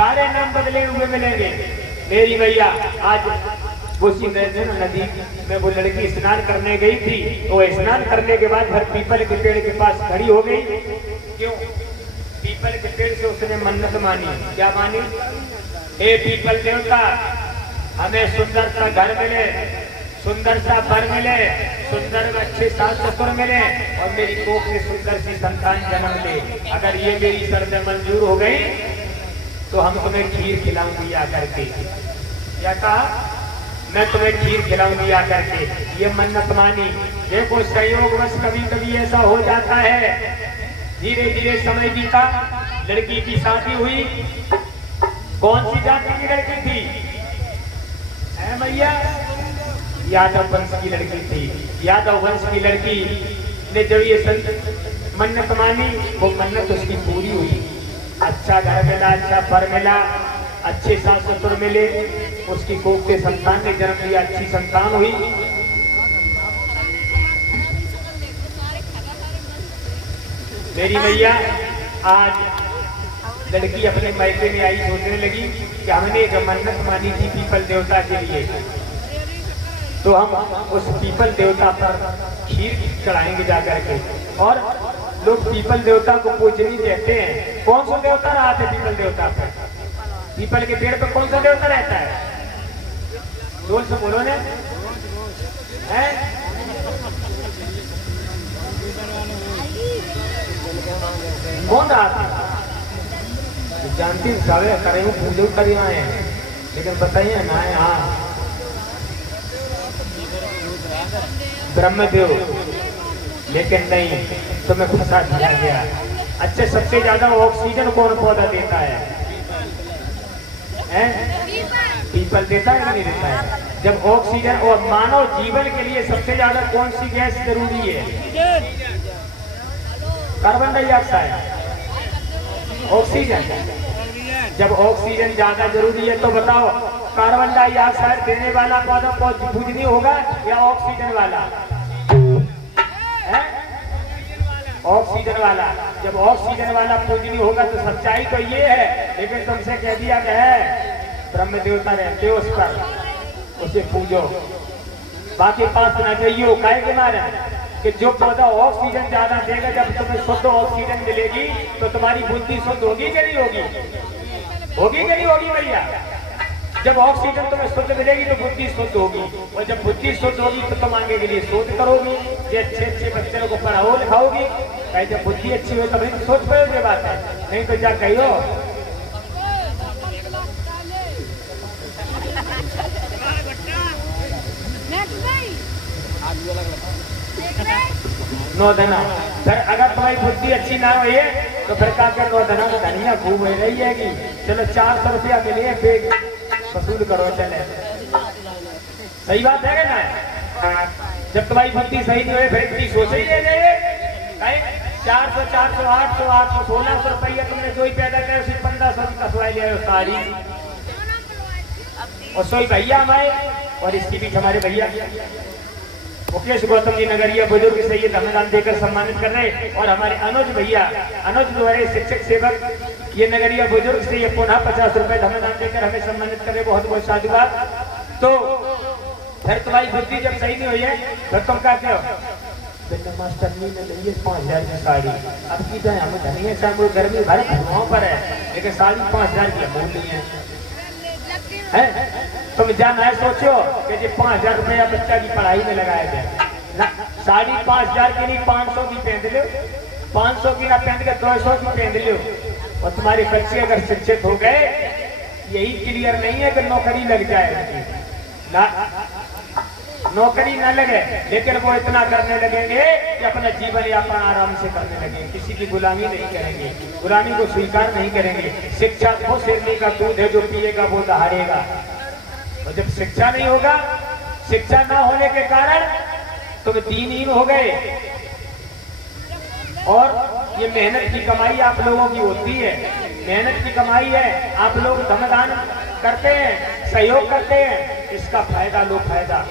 सारे नाम बदले हुए मिलेंगे। मेरी भैया आज वो नदी में वो लड़की स्नान करने गई थी, वो स्नान करने के बाद हर पीपल के पेड़ के पास खड़ी हो गई। क्यों? पीपल के पेड़ से उसने मन्नत मानी। क्या मानी? हे पीपल देवता, हमें सुंदर सा घर मिले, सुंदर सा वर मिले, सुंदर अच्छे सास ससुर मिले और मेरी कोख में सुंदर सी संतान जन्म ले। अगर ये मेरी शर्त मंजूर हो गई तो हम तुम्हें खीर खिलाऊंगी आकर के। क्या कहा? मैं तुम्हें खीर खिलाऊंगी आकर के। ये मन्नत मानी। देखो संयोगवश कभी कभी ऐसा हो जाता है, धीरे धीरे समय बीता, लड़की की शादी हुई। कौन सी जाति की लड़की थी? है भैया? यादव वंश की लड़की थी। यादव वंश की लड़की ने जब ये मन्नत मानी, वो मन्नत उसकी पूरी हुई। अच्छा घर मिला, अच्छा वर मिला, अच्छे सास ससुर मिले, उसकी कोख के संतान ने जन्म लिया, अच्छी संतान हुई। मेरी भैया आज लड़की अपने मायके में आई, सोचने लगी कि हमने जो मन्नत मानी थी पीपल देवता के लिए, तो हम उस पीपल देवता पर खीर चढ़ाएंगे जाकर के। और लोग पीपल देवता को पूजनी कहते हैं। कौन सा देवता रहा था पीपल देवता पर? पीपल के पेड़ पर कौन सा देवता रहता है? जोर से बोलो ने। है? कौन रहा था? जानती सारे करे पूजो करी आए हैं, लेकिन बताइए ना। हाँ, ब्रह्मदेव। लेकिन नहीं, तुम्हें फंसा दिया गया। अच्छा, सबसे ज्यादा ऑक्सीजन कौन पौधा देता है? पीपल देता है या नहीं देता है? जब ऑक्सीजन और मानव जीवन के लिए सबसे ज्यादा कौन सी गैस जरूरी है? Carbon dioxide, oxygen. जब ऑक्सीजन ज्यादा जरूरी है तो बताओ, कार्बन डाइऑक्साइड देने वाला पौधा पूजनीय होगा या ऑक्सीजन वाला? ऑक्सीजन वाला। जब ऑक्सीजन वाला पूजनीय होगा तो सच्चाई तो ये है। लेकिन तुमसे कह दिया गया है ब्रह्म देवता रहते हो उस पर, उसे पूजो, बाकी पास न जाइयो। काहे के मारे कि जो पौधा ऑक्सीजन ज्यादा देगा, जब तुम्हें शुद्ध ऑक्सीजन मिलेगी तो तुम्हारी बुद्धि शुद्ध होगी कि नहीं होगी? होगी कि नहीं होगी भैया? जब ऑक्सीजन तुम्हें शुद्ध मिलेगी तो बुद्धि शुद्ध होगी, और जब बुद्धि शुद्ध होगी तो तुम आगे के लिए शोध करोगी, ये अच्छे अच्छे बच्चों को पढ़ाओ लिखाओगी। कहीं जब बुद्धि अच्छी हो तभी तो सोच पाओगे। ये बात है, नहीं तो क्या कहियो। नौ धना, फिर अगर तुम्हारी बुद्धि अच्छी ना हो तो फिर क्या नौ धना में धनिया खूब हो रही है कि चलो 400 रुपया मिले फिर वसूल करो चले। सही बात है ना? जब तुम्हारी बुद्धि सही नहीं हुई फिर इतनी सोच ही ले जाए। 400, 400, 800, 800, 1600 रुपया तुमने जो ही पैदा करे उसी 1500 की कसवाई ले सारी। और सोई भैया हमारे, और इसके बीच हमारे भैया मुकेश गौतम जी नगरिया बुजुर्ग से ये धनदान देकर सम्मानित कर रहे। और हमारे अनुज भैया, अनुज द्वारे शिक्षक सेवक ये नगरिया बुजुर्ग से ये पुनः 50 रुपए धनदान देकर हमें सम्मानित कर रहे। बहुत बहुत साधुवाद। तो फिर तुम्हारी बुद्धि जब सही नहीं हुई है फिर तुम क्या कहो? मास्टर ने 5000 की साड़ी, अब की जाए हमें धनिया चाहे गर्मी भर वहां पर है, लेकिन साड़ी 5000 की अमूल नहीं है। तुम जाना है सोचो कि जी 5000 रुपया बच्चा की पढ़ाई में लगाया जाए। साड़ी 5000 की नहीं 500 की पहन लो, 500 की ना पहन के 200 की पहन लो। और तुम्हारे बच्चे अगर शिक्षित हो गए, यही क्लियर नहीं है कि नौकरी लग जाए ना, नौकरी न लगे, लेकिन वो इतना करने लगेंगे कि अपना जीवन यापन आराम से करने लगेंगे, किसी की गुलामी नहीं करेंगे, गुलामी को स्वीकार नहीं करेंगे। शिक्षा वो शेरनी का दूध है, जो पिएगा वो दहाड़ेगा। और जब शिक्षा नहीं होगा, शिक्षा ना होने के कारण तुम दीनहीन हो गए। और ये मेहनत की कमाई आप लोगों की होती है, मेहनत की कमाई है, आप लोग धनदान करते हैं, सहयोग करते हैं, इसका फायदा लो फायदा।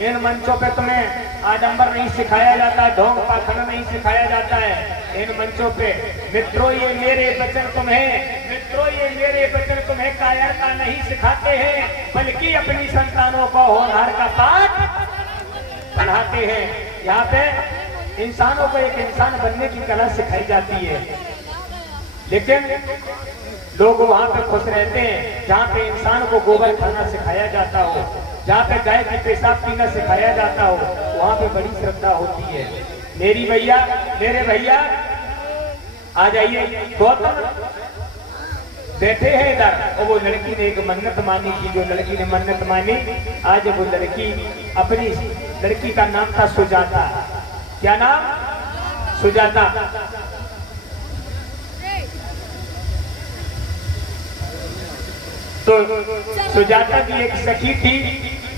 इन मंचों पे तुम्हें आडंबर नहीं सिखाया जाता, ढोंग पाखंड नहीं सिखाया जाता है। इन मंचों पे मित्रों ये मेरे वचन तुम्हें, मित्रों ये मेरे वचन करना नहीं सिखाते हैं, बल्कि अपनी संतानों को होनहार का पाठ पढ़ाते हैं। यहाँ पे इंसानों को एक इंसान बनने की कला सिखाई जाती है, लेकिन लोग वहाँ पे खुश रहते हैं जहाँ पे इंसान को गोबर खाना सिखाया जाता हो, जहाँ पे गाय की पेशाब पीना सिखाया जाता हो, वहाँ पे बड़ी श्रद्धा होती है। मेरे भैया आ जाइए। गौतम बैठे हैं इधर, और वो लड़की ने एक मन्नत मानी थी। जो लड़की ने मन्नत मानी, आज वो लड़की, अपनी लड़की का नाम था सुजाता। क्या नाम? सुजाता। तो सुजाता की एक सखी थी,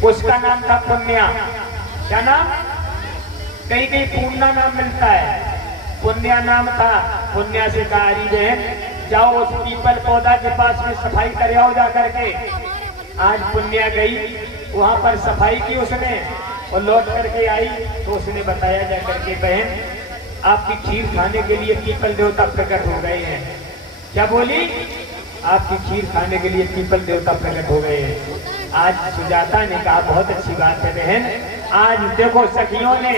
उसका नाम था पुण्या। क्या नाम? कहीं कहीं पूर्णा नाम मिलता है, पुण्या नाम था। पुण्या से कहा, अरी बहन जाओ उस पीपल पौधा के पास में सफाई कर आओ जा करके। आज पुण्या गई, वहां पर सफाई की उसने, और लौट करके आई तो उसने बताया जा करके, बहन आपकी खीर खाने के लिए पीपल देवता प्रकट हो गए हैं। क्या बोली? आपकी खीर खाने के लिए पीपल देवता प्रकट हो गए हैं। आज सुजाता ने कहा, बहुत अच्छी बात है बहन। आज देखो सखियों ने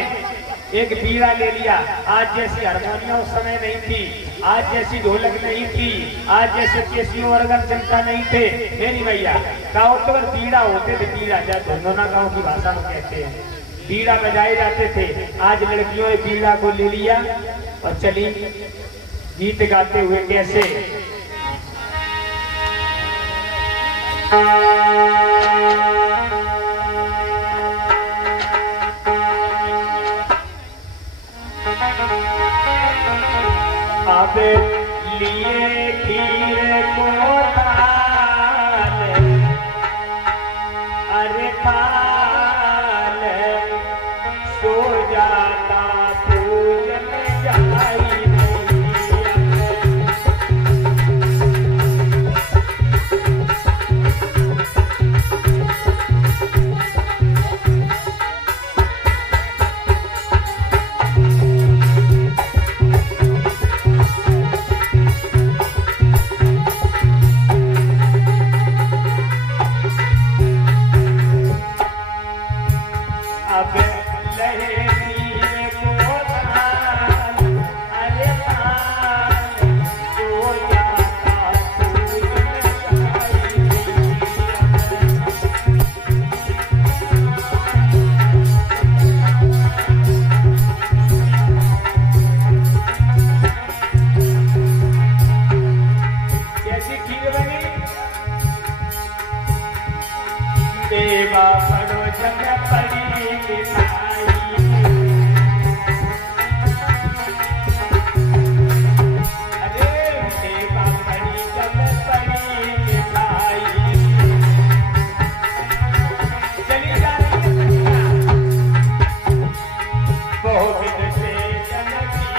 एक बीड़ा ले लिया। आज जैसी हारमोनियम उस समय नहीं थी, आज जैसी ढोलक नहीं थी, आज जैसे केसियों वर्गन चिंता नहीं थे। मेरी भैया गाँव तो अगर बीड़ा होते थे, बीड़ा या धुंधुना गाँव की भाषा में कहते हैं, बीड़ा बजाए जाते थे। आज लड़कियों ने बीड़ा को ले लिया और चली गीत गाते हुए। कैसे? अब लिए खीर को थाल, अरे थाल सो जाता पूजन जाई देवा पड़ो जग पड़ी मिठाई, अरे देवा पड़ी जग पड़ी मिठाई। चली जा रही है बहुत दिन से जनकी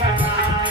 बनाई,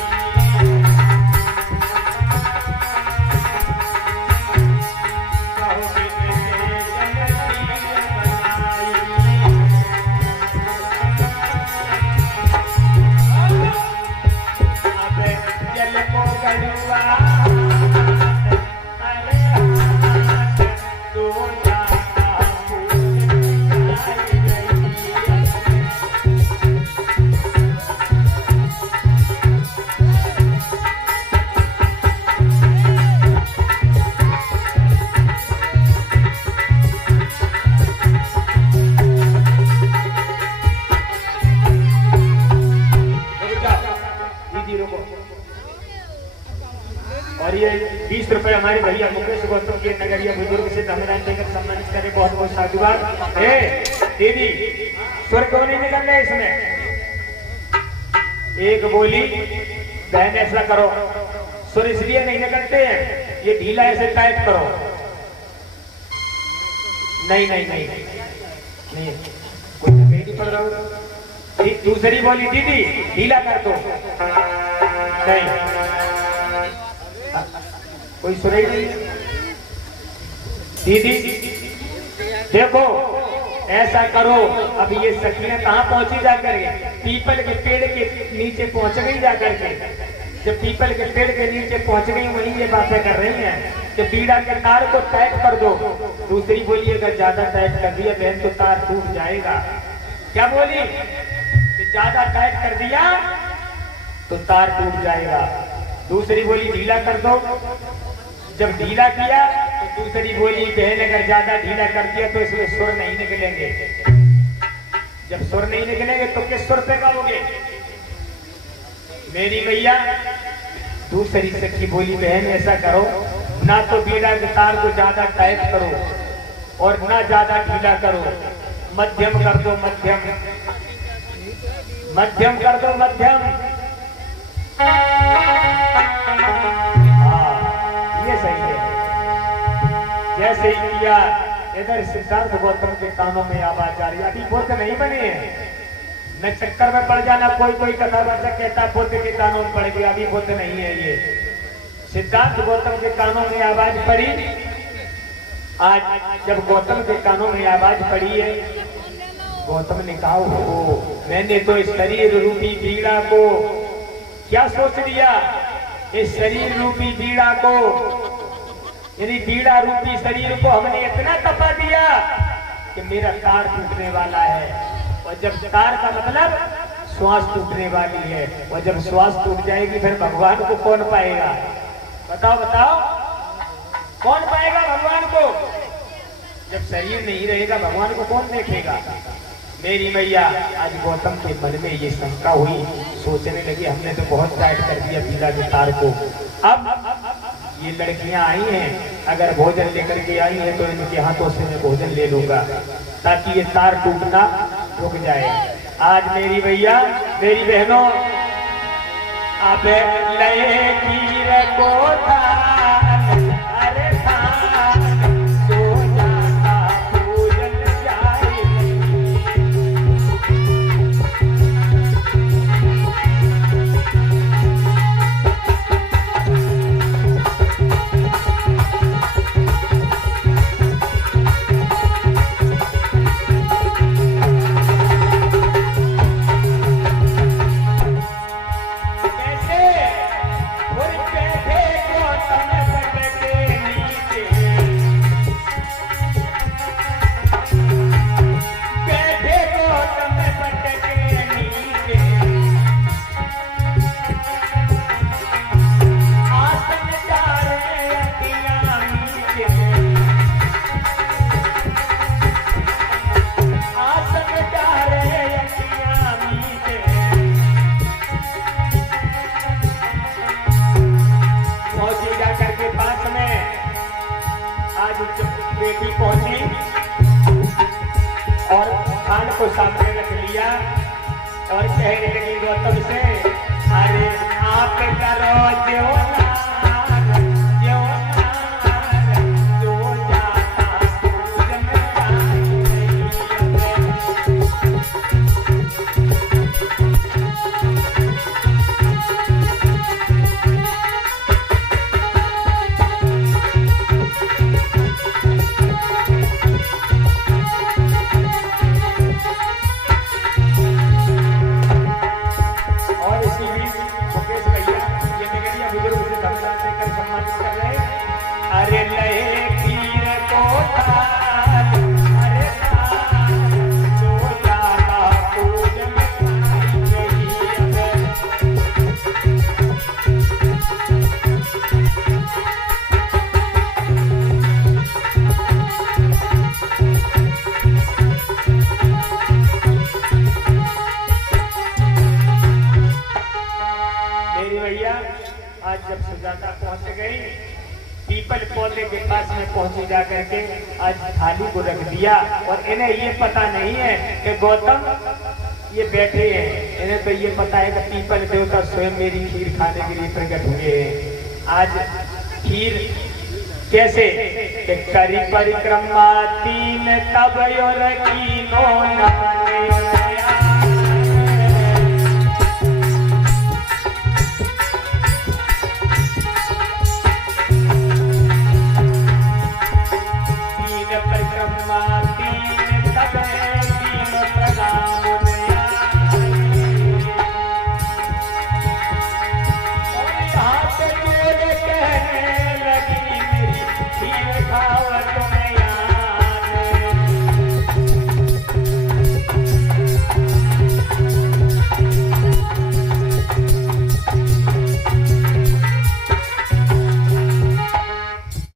और ये 20 रुपए हमारे भैया मुकेश गौतम के नगरिया बुजुर्ग से धमदान देकर सम्मानित करे। बहुत बहुत साधुवाद। दीदी स्वर क्यों नहीं निकल रहे इसमें? एक बोली बहन ऐसा करो, सुर इसलिए नहीं निकलते हैं, ये ढीला ऐसे टाइट करो। नहीं नहीं नहीं नहीं कोई नहीं पड़ रहा हो। दूसरी बोली दीदी ढीला कर दो। नहीं कोई सुनाई नहीं। दीदी देखो ऐसा करो। अब ये सखियां कहाँ पहुंची जाकर के? पीपल के पेड़ के नीचे पहुंच गई जाकर के। जब पीपल के पेड़ के नीचे पहुंच गई वहीं ये बातें कर रही हैं कि बीड़ा के तार को टाइट कर दो। दूसरी बोली अगर ज्यादा टाइट कर दिया बहन तो तार टूट जाएगा। क्या बोली कि ज्यादा टाइट कर दिया तो तार टूट जाएगा। दूसरी बोली ढीला कर दो। जब ढीला किया तो दूसरी बोली बहन अगर ज्यादा ढीला कर दिया तो इसमें सुर नहीं निकलेंगे। जब सुर नहीं निकलेंगे तो किस सुर पे गाओगे मेरी मैया। दूसरी सखी बोली बहन ऐसा करो ना तो बीड़ा के तार को ज्यादा टाइट करो और ना ज्यादा ढीला करो, मध्यम कर दो, मध्यम मध्यम कर दो, मध्यम। हाँ ये सही है। जैसे ही किया इधर सिद्धार्थ गौतम के कानों में आवाज आ रही है। अभी बुद्ध नहीं बने हैं, न चक्कर में पड़ जाना। कोई कथावाचक कहता बुद्ध के कानों में पड़ गया, अभी बुद्ध नहीं है। ये सिद्धार्थ गौतम के कानों में आवाज पड़ी। आज जब गौतम के कानों में आवाज पड़ी है, गौतम ने कहा हो मैंने तो इस शरीर रूपी बीड़ा को क्या सोच लिया। इस शरीर रूपी बीड़ा को यानी बीड़ा रूपी शरीर को हमने इतना तपा दिया कि मेरा तार टूटने वाला है। और जब तार का मतलब श्वास टूटने वाली है, और जब श्वास टूट जाएगी फिर भगवान को कौन पाएगा। बताओ बताओ कौन पाएगा भगवान को। जब शरीर नहीं रहेगा भगवान को कौन देखेगा। मेरी मैया आज गौतम के मन में ये शंका हुई, सोचने लगी हमने तो बहुत टाइट कर दिया बीड़ा के तार को। अब ये लड़कियां आई हैं, अगर भोजन लेकर के आई हैं तो इनके हाथों से मैं भोजन ले लूंगा ताकि ये तार टूटना रुक जाए। आज मेरी भैया मेरी बहनों अब लय कीर को था अरे बेटी पहुंची और खान को सामने रख लिया और कहने लगी गौतम से अरे आप करो जो पीपल पौधे के पास में पहुंची जा करके आज थाली को रख दिया और इन्हें ये पता नहीं है कि गौतम ये बैठे हैं। इन्हें तो ये पता है कि पीपल देवता स्वयं मेरी खीर खाने के लिए प्रकट हुए हैं। आज खीर कैसे करी परिक्रमा तीन तब कीनो